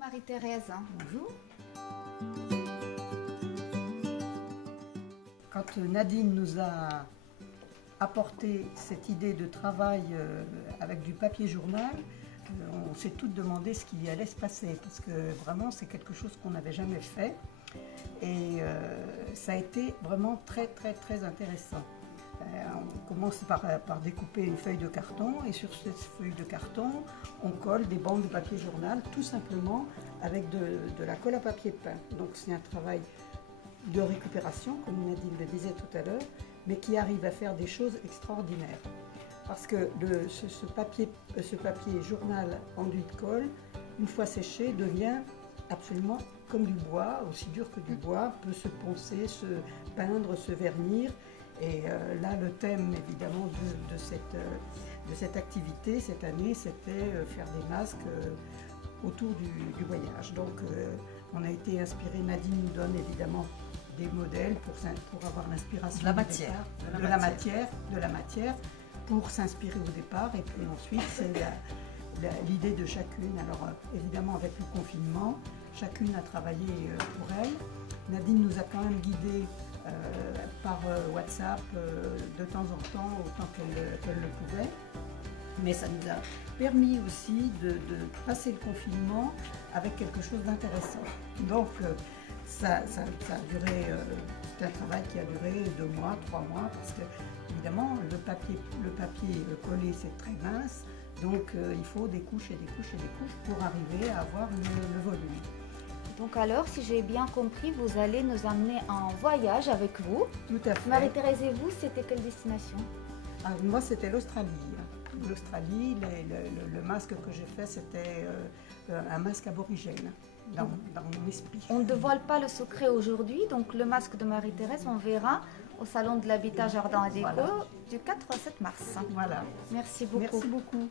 Marie-Thérèse. Bonjour. Quand Nadine nous a apporté cette idée de travail avec du papier journal, on s'est toutes demandé ce qui allait se passer, parce que vraiment c'est quelque chose qu'on n'avait jamais fait et ça a été vraiment très intéressant. On commence par découper une feuille de carton et sur cette feuille de carton on colle des bandes de papier journal tout simplement avec de la colle à papier peint. Donc c'est un travail de récupération, comme Nadine le disait tout à l'heure, mais qui arrive à faire des choses extraordinaires. Parce que ce papier journal enduit de colle, une fois séché, devient absolument comme du bois, aussi dur que du bois, peut se poncer, se peindre, se vernir. Et là, le thème évidemment de cette activité cette année, c'était faire des masques autour du voyage. Donc on a été inspiré, Nadine nous donne évidemment des modèles pour avoir l'inspiration de la matière pour s'inspirer au départ, et puis ensuite c'est l'idée de chacune. Alors évidemment avec le confinement, chacune a travaillé pour elle. Nadine nous a quand même guidés par WhatsApp de temps en temps, autant qu'elle le pouvait. Mais ça nous a permis aussi de passer le confinement avec quelque chose d'intéressant. Donc ça a duré, c'est un travail qui a duré 2 mois, 3 mois, parce que évidemment le papier collé c'est très mince, donc il faut des couches et des couches et des couches pour arriver à avoir le volume. Donc alors, si j'ai bien compris, vous allez nous emmener en voyage avec vous. Tout à fait. Marie-Thérèse et vous, c'était quelle destination? Moi, c'était l'Australie. L'Australie, le masque que j'ai fait, c'était un masque aborigène dans mon esprit. On ne dévoile pas le secret aujourd'hui, donc le masque de Marie-Thérèse, on verra au Salon de l'Habitat Jardin et Déco du 4 au 7 mars. Voilà. Merci beaucoup. Merci beaucoup.